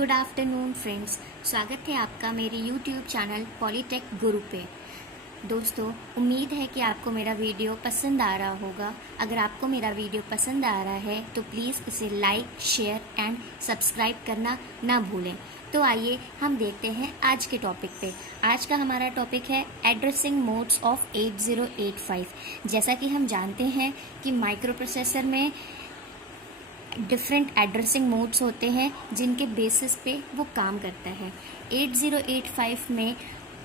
Good afternoon friends, स्वागत है आपका मेरे यूट्यूब चैनल पॉलीटेक गुरु पे। दोस्तों, उम्मीद है कि आपको मेरा वीडियो पसंद आ रहा होगा। अगर आपको मेरा वीडियो पसंद आ रहा है तो प्लीज़ इसे लाइक, शेयर एंड सब्सक्राइब करना ना भूलें। तो आइए हम देखते हैं आज के टॉपिक पे। आज का हमारा टॉपिक है एड्रेसिंग मोड्स ऑफ 8085। जैसा कि हम जानते हैं कि माइक्रो प्रोसेसर में डिफरेंट एड्रेसिंग मोड्स होते हैं जिनके बेसिस पे वो काम करता है। 8085 में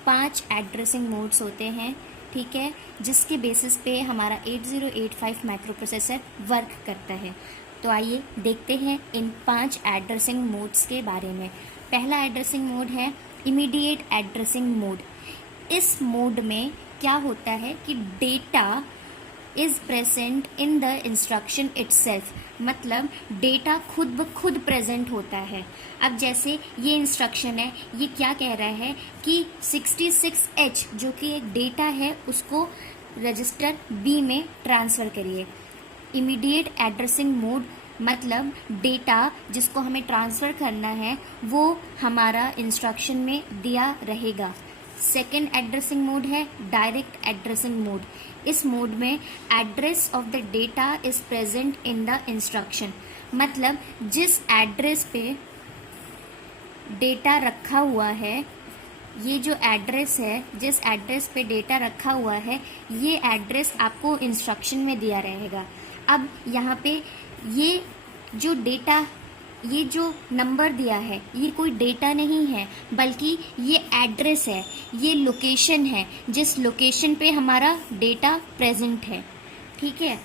5 एड्रेसिंग मोड्स होते हैं, ठीक है, जिसके बेसिस पे हमारा 8085 माइक्रो प्रोसेसर वर्क करता है। तो आइए देखते हैं इन 5 एड्रेसिंग मोड्स के बारे में। पहला एड्रेसिंग मोड है इमीडिएट एड्रेसिंग मोड। इस मोड में क्या होता है कि data is present in the instruction itself, मतलब डेटा खुद ब खुद प्रेजेंट होता है। अब जैसे ये इंस्ट्रक्शन है, ये क्या कह रहा है कि 66H जो कि एक डेटा है उसको रजिस्टर B में ट्रांसफ़र करिए। इमीडिएट एड्रेसिंग मोड मतलब डेटा जिसको हमें ट्रांसफ़र करना है वो हमारा इंस्ट्रक्शन में दिया रहेगा। सेकेंड एड्रेसिंग मोड है डायरेक्ट एड्रेसिंग मोड। इस मोड में address of the data is present in the instruction, मतलब जिस एड्रेस पे डेटा रखा हुआ है, ये जो एड्रेस है, जिस एड्रेस पे डेटा रखा हुआ है, ये एड्रेस आपको इंस्ट्रक्शन में दिया रहेगा। अब यहाँ पे ये जो डेटा, ये जो नंबर दिया है, ये कोई डेटा नहीं है बल्कि ये एड्रेस है, ये लोकेशन है जिस लोकेशन पे हमारा डेटा प्रेजेंट है, ठीक है।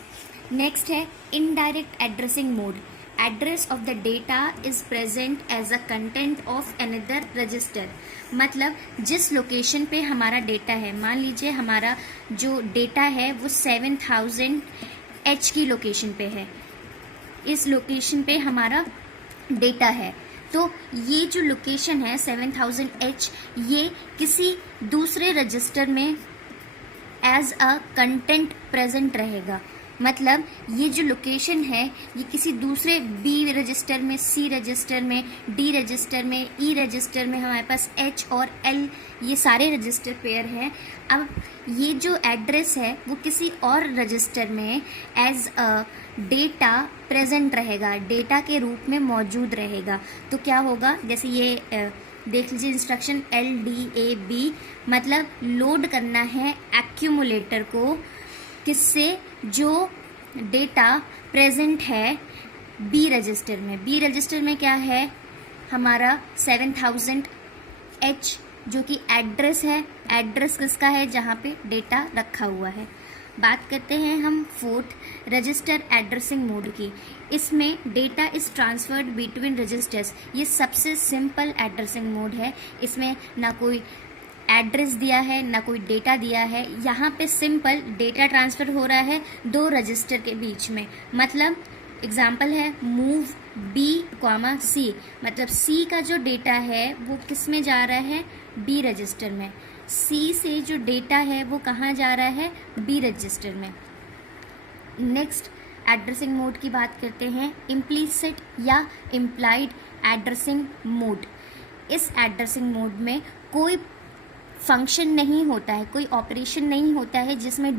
नेक्स्ट है indirect addressing mode. Address of the data is present as a content of another register, मतलब जिस लोकेशन पे हमारा डेटा है, मान लीजिए हमारा जो डेटा है वो 7000H की लोकेशन पे है, इस लोकेशन पे हमारा डेटा है, तो ये जो लोकेशन है 7000H ये किसी दूसरे रजिस्टर में एज अ कंटेंट प्रेजेंट रहेगा। मतलब ये जो लोकेशन है ये किसी दूसरे B रजिस्टर में, C रजिस्टर में, D रजिस्टर में, E रजिस्टर में, हमारे पास H और L ये सारे रजिस्टर पेयर हैं। अब ये जो एड्रेस है वो किसी और रजिस्टर में एज अ डेटा प्रेजेंट रहेगा, डेटा के रूप में मौजूद रहेगा। तो क्या होगा, जैसे ये देख लीजिए इंस्ट्रक्शन LDAB, मतलब लोड करना है एक्यूमुलेटर को, किससे, जो डेटा प्रेजेंट है B रजिस्टर में। B रजिस्टर में क्या है, हमारा 7000H जो कि एड्रेस है, एड्रेस किसका है, जहाँ पे डेटा रखा हुआ है। बात करते हैं हम फोर्थ रजिस्टर एड्रेसिंग मोड की। इसमें data is transferred between registers. ये सबसे सिंपल एड्रेसिंग मोड है, इसमें ना कोई एड्रेस दिया है ना कोई डेटा दिया है। यहाँ पे सिंपल डेटा ट्रांसफ़र हो रहा है 2 रजिस्टर के बीच में। मतलब एग्जाम्पल है मूव B, C, मतलब C का जो डेटा है वो किस में जा रहा है, B रजिस्टर में। C से जो डेटा है वो कहाँ जा रहा है, B रजिस्टर में। नेक्स्ट एड्रेसिंग मोड की बात करते हैं इम्प्लीसिट या इम्प्लाइड एड्रेसिंग मोड। इस एड्रेसिंग मोड में कोई फंक्शन नहीं होता है, कोई ऑपरेशन नहीं होता है जिसमें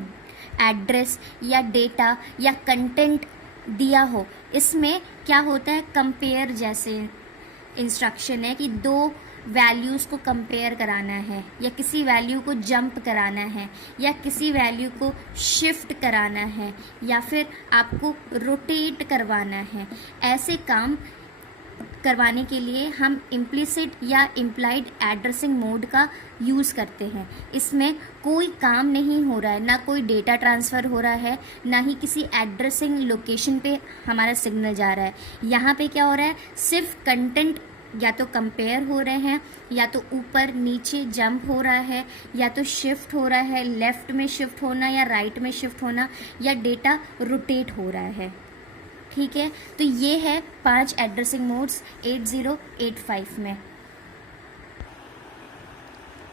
एड्रेस या डेटा या कंटेंट दिया हो। इसमें क्या होता है, कंपेयर जैसे इंस्ट्रक्शन है कि 2 वैल्यूज़ को कंपेयर कराना है, या किसी वैल्यू को जंप कराना है, या किसी वैल्यू को शिफ्ट कराना है, या फिर आपको रोटेट करवाना है। ऐसे काम करवाने के लिए हम इम्प्लिसिट या इम्प्लाइड एड्रेसिंग मोड का यूज़ करते हैं। इसमें कोई काम नहीं हो रहा है, ना कोई डेटा ट्रांसफ़र हो रहा है, ना ही किसी एड्रेसिंग लोकेशन पे हमारा सिग्नल जा रहा है। यहाँ पे क्या हो रहा है, सिर्फ कंटेंट या तो कंपेयर हो रहे हैं, या तो ऊपर नीचे जंप हो रहा है, या तो शिफ्ट हो रहा है, लेफ़्ट में शिफ्ट होना या राइट में शिफ्ट होना, या डेटा रोटेट हो रहा है, ठीक है। तो ये है 5 एड्रेसिंग मोड्स 8085 में।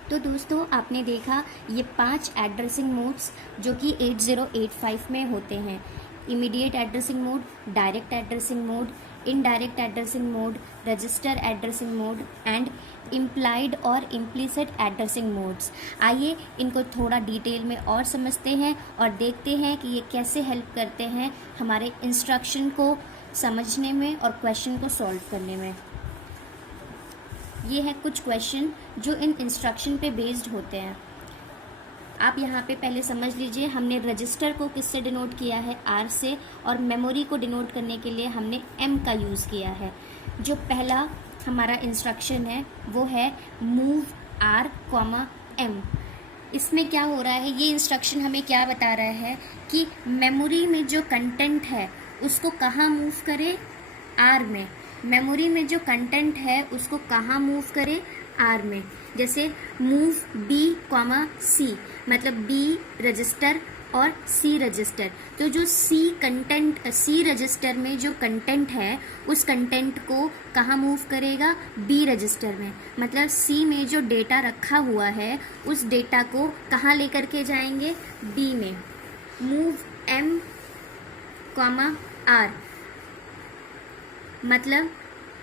तो दोस्तों, आपने देखा ये 5 एड्रेसिंग मोड्स जो कि 8085 में होते हैं। Immediate addressing mode, direct addressing mode, indirect addressing mode, register addressing mode and implied और इम्प्लिसिट एड्रेसिंग मोड्स। आइए इनको थोड़ा डिटेल में और समझते हैं और देखते हैं कि ये कैसे हेल्प करते हैं हमारे इंस्ट्रक्शन को समझने में और क्वेश्चन को सॉल्व करने में। ये है कुछ क्वेश्चन जो इन इंस्ट्रक्शन पे बेस्ड होते हैं। आप यहाँ पे पहले समझ लीजिए, हमने रजिस्टर को किससे डिनोट किया है, आर से, और मेमोरी को डिनोट करने के लिए हमने एम का यूज़ किया है। जो पहला हमारा इंस्ट्रक्शन है वो है मूव आर कॉमा एम। इसमें क्या हो रहा है, ये इंस्ट्रक्शन हमें क्या बता रहा है कि मेमोरी में जो कंटेंट है उसको कहाँ मूव करें, आर में। मेमोरी में जो कंटेंट है उसको कहाँ मूव करें, आर में। जैसे मूव बी कॉमा सी, मतलब बी रजिस्टर और सी रजिस्टर। तो जो सी रजिस्टर में जो कंटेंट है उस कंटेंट को कहाँ मूव करेगा, बी रजिस्टर में। मतलब सी में जो डेटा रखा हुआ है उस डेटा को कहाँ लेकर के जाएंगे, बी में। मूव एम कॉमा आर, मतलब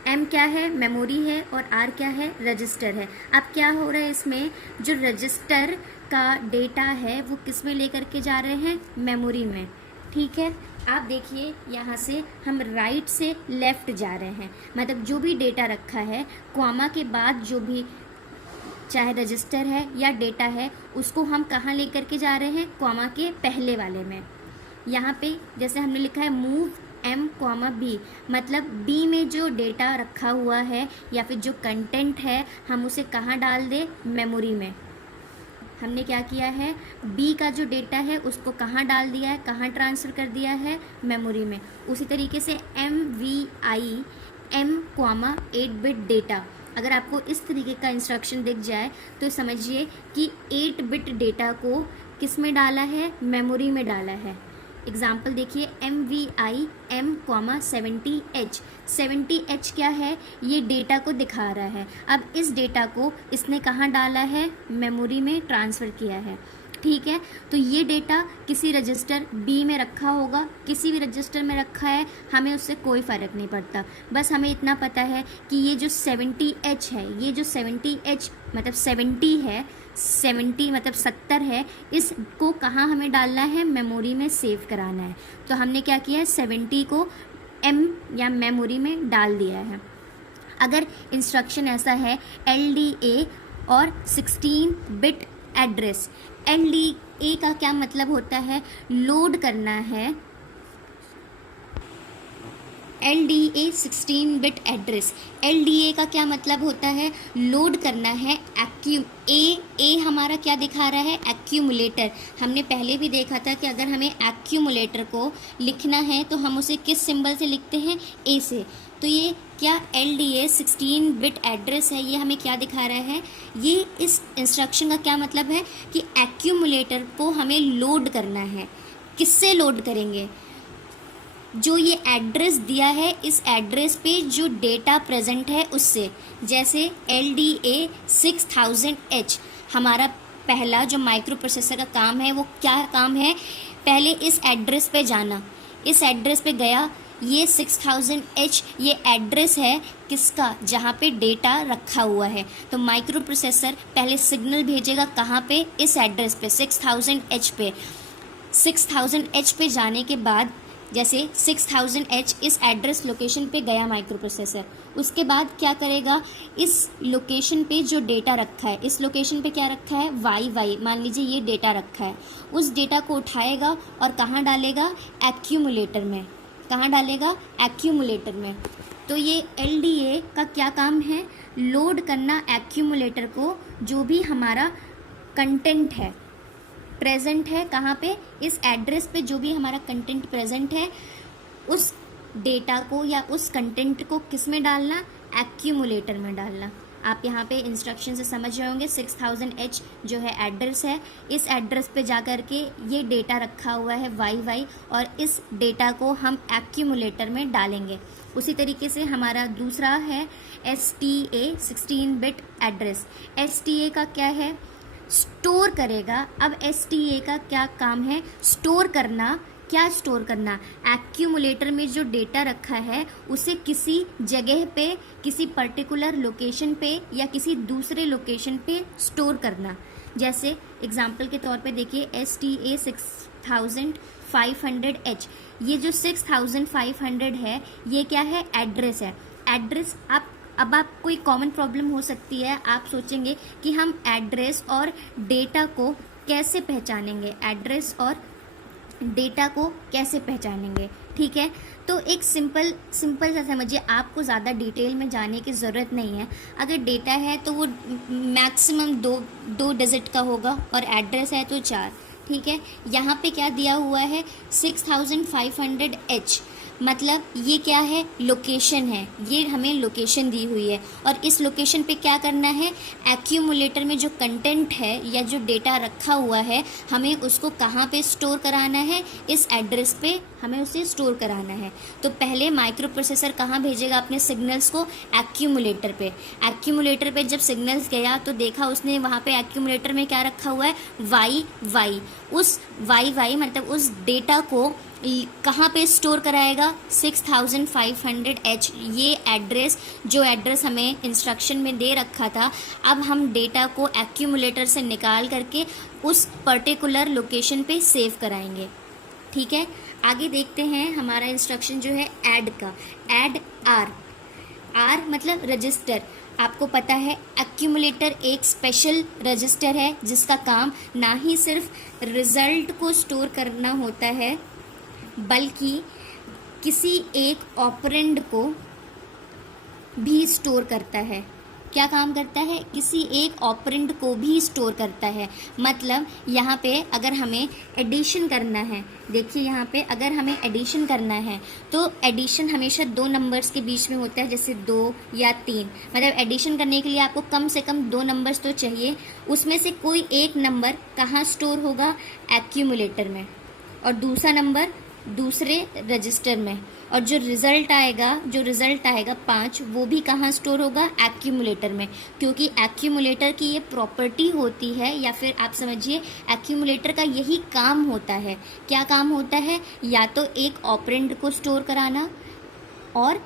एम क्या है, मेमोरी है, और आर क्या है, रजिस्टर है। अब क्या हो रहा है, इसमें जो रजिस्टर का डेटा है वो किस में लेकर के जा रहे हैं, मेमोरी में। ठीक है, आप देखिए यहाँ से हम राइट से लेफ्ट जा रहे हैं, मतलब जो भी डेटा रखा है कॉमा के बाद जो भी चाहे रजिस्टर है या डेटा है उसको हम कहाँ लेकर के जा रहे हैं, कॉमा के पहले वाले में। यहाँ पे जैसे हमने लिखा है मूव एम कॉमा बी, मतलब बी में जो डेटा रखा हुआ है या फिर जो कंटेंट है हम उसे कहाँ डाल दें, मेमोरी में। हमने क्या किया है, बी का जो डेटा है उसको कहाँ डाल दिया है, कहाँ ट्रांसफ़र कर दिया है, मेमोरी में। उसी तरीके से M V I M comma 8 bit data, अगर आपको इस तरीके का इंस्ट्रक्शन दिख जाए तो समझिए कि 8 बिट डेटा को किस में डाला है, मेमोरी में डाला है। एग्जाम्पल देखिए, M V I M comma 70H। 70H क्या है, ये डेटा को दिखा रहा है। अब इस डेटा को इसने कहाँ डाला है, मेमोरी में ट्रांसफ़र किया है। ठीक है, तो ये डेटा किसी रजिस्टर बी में रखा होगा, किसी भी रजिस्टर में रखा है, हमें उससे कोई फ़र्क नहीं पड़ता। बस हमें इतना पता है कि ये जो 70H है, ये जो 70H मतलब 70 है, 70 मतलब 70 है, इसको कहाँ हमें डालना है, मेमोरी में सेव कराना है। तो हमने क्या किया है, 70 को एम या मेमोरी में डाल दिया है। अगर इंस्ट्रक्शन ऐसा है LDA और 16 बिट एड्रेस, LDA का क्या मतलब होता है, लोड करना है। LDA 16 बिट एड्रेस, LDA का क्या मतलब होता है, लोड करना है। ए हमारा क्या दिखा रहा है, एक्यूमुलेटर। हमने पहले भी देखा था कि अगर हमें एक्यूमुलेटर को लिखना है तो हम उसे किस सिंबल से लिखते हैं, ए से। तो ये क्या LDA 16 बिट एड्रेस है, ये हमें क्या दिखा रहा है, ये इस इंस्ट्रक्शन का क्या मतलब है कि एक्यूमुलेटर को हमें लोड करना है। किससे लोड करेंगे, जो ये एड्रेस दिया है इस एड्रेस पे जो डेटा प्रेजेंट है उससे। जैसे LDA 6000H, हमारा पहला जो माइक्रो प्रोसेसर का काम है वो क्या काम है, पहले इस एड्रेस पे जाना। इस एड्रेस पे गया, ये 6000H ये एड्रेस है किसका, जहाँ पे डेटा रखा हुआ है। तो माइक्रो प्रोसेसर पहले सिग्नल भेजेगा कहाँ पे, इस एड्रेस पे 6000H पे। 6000H पे जाने के बाद जैसे 6000H इस एड्रेस लोकेशन पे गया माइक्रो प्रोसेसर, उसके बाद क्या करेगा, इस लोकेशन पे जो डेटा रखा है, इस लोकेशन पे क्या रखा है, YY, मान लीजिए ये डेटा रखा है, उस डेटा को उठाएगा और कहाँ डालेगा, एक्यूमुलेटर में। कहाँ डालेगा, एक्यूमुलेटर में। तो ये LDA का क्या काम है, लोड करना एक्यूमुलेटर को, जो भी हमारा कंटेंट है प्रेजेंट है कहाँ पे, इस एड्रेस पे जो भी हमारा कंटेंट प्रेजेंट है उस डेटा को या उस कंटेंट को किस में डालना, एक्यूमुलेटर में डालना। आप यहाँ पे इंस्ट्रक्शन से समझ रहे होंगे, 6000H जो है एड्रेस है, इस एड्रेस पे जा कर के ये डेटा रखा हुआ है YY, और इस डेटा को हम एक्यूमुलेटर में डालेंगे। उसी तरीके से हमारा दूसरा है STA 16 बिट एड्रेस। STA का क्या है, स्टोर करेगा। अब STA का क्या काम है, स्टोर करना क्या स्टोर करना, एक्यूमुलेटर में जो डेटा रखा है उसे किसी जगह पे, किसी पर्टिकुलर लोकेशन पे या किसी दूसरे लोकेशन पे स्टोर करना। जैसे एग्जाम्पल के तौर पे देखिए STA 6500H, ये जो 6500 है ये क्या है, एड्रेस है। एड्रेस अब आप कोई कॉमन प्रॉब्लम हो सकती है, आप सोचेंगे कि हम एड्रेस और डेटा को कैसे पहचानेंगे, एड्रेस और डेटा को कैसे पहचानेंगे। ठीक है, तो एक सिंपल सा समझिए, आपको ज़्यादा डिटेल में जाने की ज़रूरत नहीं है। अगर डेटा है तो वो मैक्सिमम दो डिजिट का होगा और एड्रेस है तो 4। ठीक है, यहाँ पे क्या दिया हुआ है, 6500H, मतलब ये क्या है, लोकेशन है, ये हमें लोकेशन दी हुई है। और इस लोकेशन पे क्या करना है, एक्यूमुलेटर में जो कंटेंट है या जो डेटा रखा हुआ है हमें उसको कहाँ पे स्टोर कराना है, इस एड्रेस पे हमें उसे स्टोर कराना है। तो पहले माइक्रो प्रोसेसर कहाँ भेजेगा अपने सिग्नल्स को, एक्यूमुलेटर पे। एक्यूमुलेटर पे जब सिग्नल्स गया तो देखा उसने वहाँ पे एक्यूमुलेटर में क्या रखा हुआ है, वाई। उस वाई मतलब उस डेटा को कहाँ पे स्टोर कराएगा, 6500H, ये एड्रेस, जो एड्रेस हमें इंस्ट्रक्शन में दे रखा था। अब हम डेटा को एक्यूमुलेटर से निकाल करके उस पर्टिकुलर लोकेशन पे सेव कराएंगे। ठीक है, आगे देखते हैं हमारा इंस्ट्रक्शन जो है ऐड का, ऐड आर मतलब रजिस्टर। आपको पता है एक्यूमुलेटर एक स्पेशल रजिस्टर है जिसका काम ना ही सिर्फ रिजल्ट को स्टोर करना होता है बल्कि किसी एक ऑपरेंड को भी स्टोर करता है। क्या काम करता है, किसी एक ऑपरेंड को भी स्टोर करता है। मतलब यहाँ पे अगर हमें एडिशन करना है, देखिए यहाँ पे अगर हमें एडिशन करना है तो एडिशन हमेशा 2 नंबर्स के बीच में होता है, जैसे 2 या 3। मतलब एडिशन करने के लिए आपको कम से कम 2 नंबर्स तो चाहिए। उसमें से कोई एक नंबर कहाँ स्टोर होगा, एक्यूमुलेटर में, और दूसरा नंबर दूसरे रजिस्टर में, और जो रिज़ल्ट आएगा 5, वो भी कहाँ स्टोर होगा, एक्यूमुलेटर में। क्योंकि एक्यूमुलेटर की ये प्रॉपर्टी होती है, या फिर आप समझिए एक्यूमुलेटर का यही काम होता है। क्या काम होता है, या तो एक ऑपरेंड को स्टोर कराना और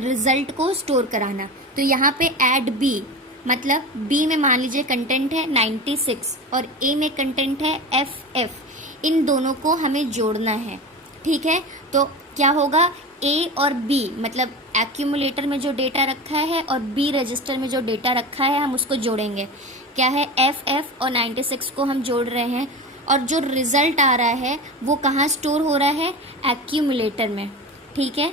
रिज़ल्ट को स्टोर कराना। तो यहाँ पे ऐड बी, मतलब बी में मान लीजिए कंटेंट है 96 और ए में कंटेंट है FF, इन दोनों को हमें जोड़ना है। ठीक है, तो क्या होगा, ए और बी मतलब एक्यूमुलेटर में जो डेटा रखा है और बी रजिस्टर में जो डेटा रखा है हम उसको जोड़ेंगे। क्या है, FF और 96 को हम जोड़ रहे हैं, और जो रिज़ल्ट आ रहा है वो कहाँ स्टोर हो रहा है, एक्यूमुलेटर में। ठीक है,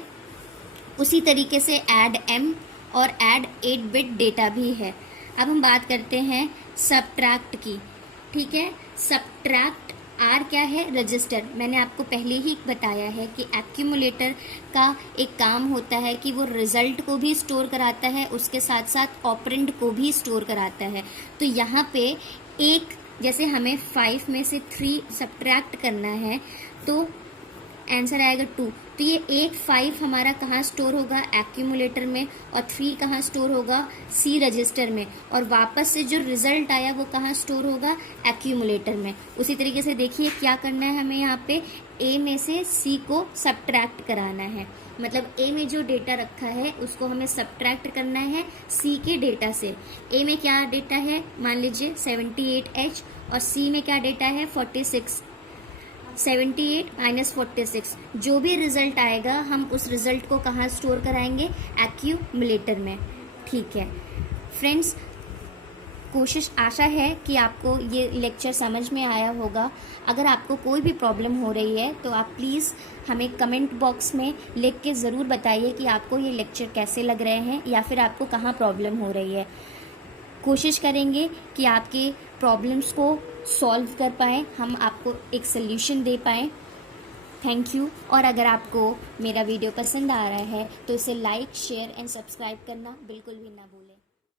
उसी तरीके से ऐड M और ऐड 8 बिट डेटा भी है। अब हम बात करते हैं सबट्रैक्ट की। ठीक है, सबट्रैक्ट आर क्या है, रजिस्टर। मैंने आपको पहले ही बताया है कि एक्यूमुलेटर का एक काम होता है कि वो रिज़ल्ट को भी स्टोर कराता है, उसके साथ साथ ऑपरेंड को भी स्टोर कराता है। तो यहाँ पे एक, जैसे हमें 5 में से 3 सबट्रैक्ट करना है तो आंसर आएगा 2। तो ये 8, 5 हमारा कहाँ स्टोर होगा, एक्यूमुलेटर में, और 3 कहाँ स्टोर होगा, C रजिस्टर में, और वापस से जो रिज़ल्ट आया वो कहाँ स्टोर होगा, एक्यूमुलेटर में। उसी तरीके से देखिए क्या करना है, हमें यहाँ पे A में से C को सबट्रैक्ट कराना है। मतलब A में जो डेटा रखा है उसको हमें सबट्रैक्ट करना है C के डेटा से। A में क्या डेटा है, मान लीजिए 78H, और C में क्या डेटा है, 46। 78 - 46, जो भी रिज़ल्ट आएगा हम उस रिज़ल्ट को कहाँ स्टोर कराएंगे, एक्यूमुलेटर में। ठीक है फ्रेंड्स, आशा है कि आपको ये लेक्चर समझ में आया होगा। अगर आपको कोई भी प्रॉब्लम हो रही है तो आप प्लीज़ हमें कमेंट बॉक्स में लिख के ज़रूर बताइए कि आपको ये लेक्चर कैसे लग रहे हैं या फिर आपको कहाँ प्रॉब्लम हो रही है। कोशिश करेंगे कि आपके प्रॉब्लम्स को सॉल्व कर पाएँ, हम आपको एक सल्यूशन दे पाएँ। Thank you. और अगर आपको मेरा वीडियो पसंद आ रहा है तो इसे लाइक, शेयर एंड सब्सक्राइब करना बिल्कुल भी ना भूलें।